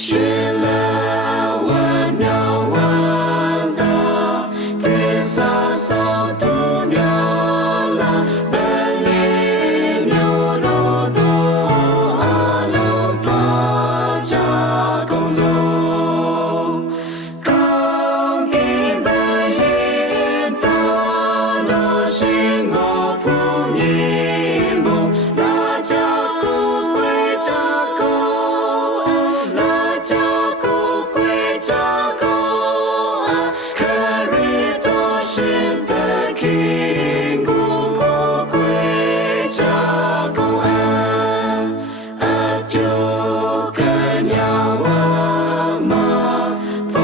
学了万妙万的地萨萨度妙啦，本领牛罗多阿隆巴扎工作，刚给本一达罗心我普尼木拉加古贵扎古拉加古贵扎古啊，克瑞多是的 king 古古贵扎古啊，阿丢根呀我嘛，旁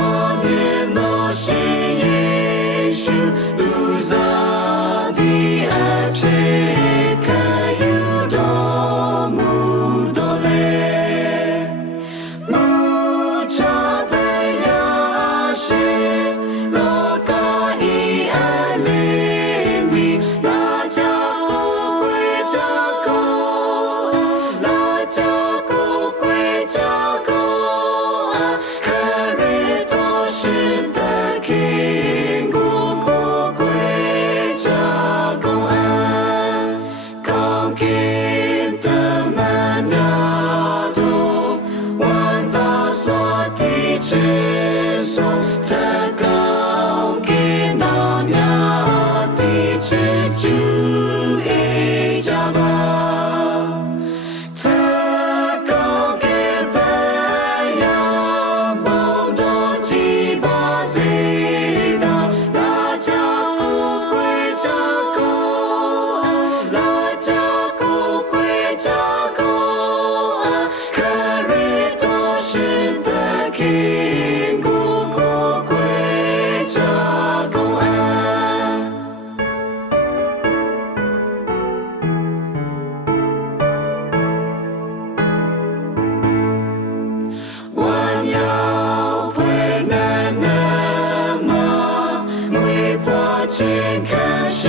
边都是耶稣，乌扎的阿皮卡有多木多嘞。木扎贝亚是罗嘎伊阿林迪拉加古贵扎古拉加古贵扎古啊，克瑞多是的 king 古古贵扎古啊，刚给的曼雅度。万大所的之所，特高给那妙的之主一家吧，特高给本呀梦多几把最大，拉加古贵扎古，拉加古贵扎古啊，克瑞多是的 king 古古贵扎古啊。万要会难难吗？为破健康是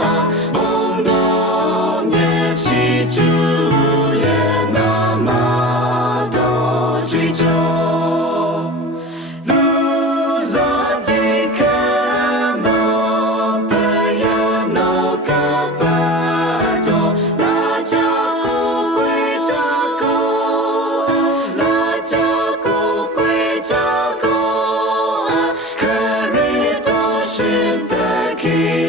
啊，梦多年起主连那么多追求。路上的看到不要那个巴多，拉加古贵扎古，拉加古贵扎古啊，克瑞多是的 king。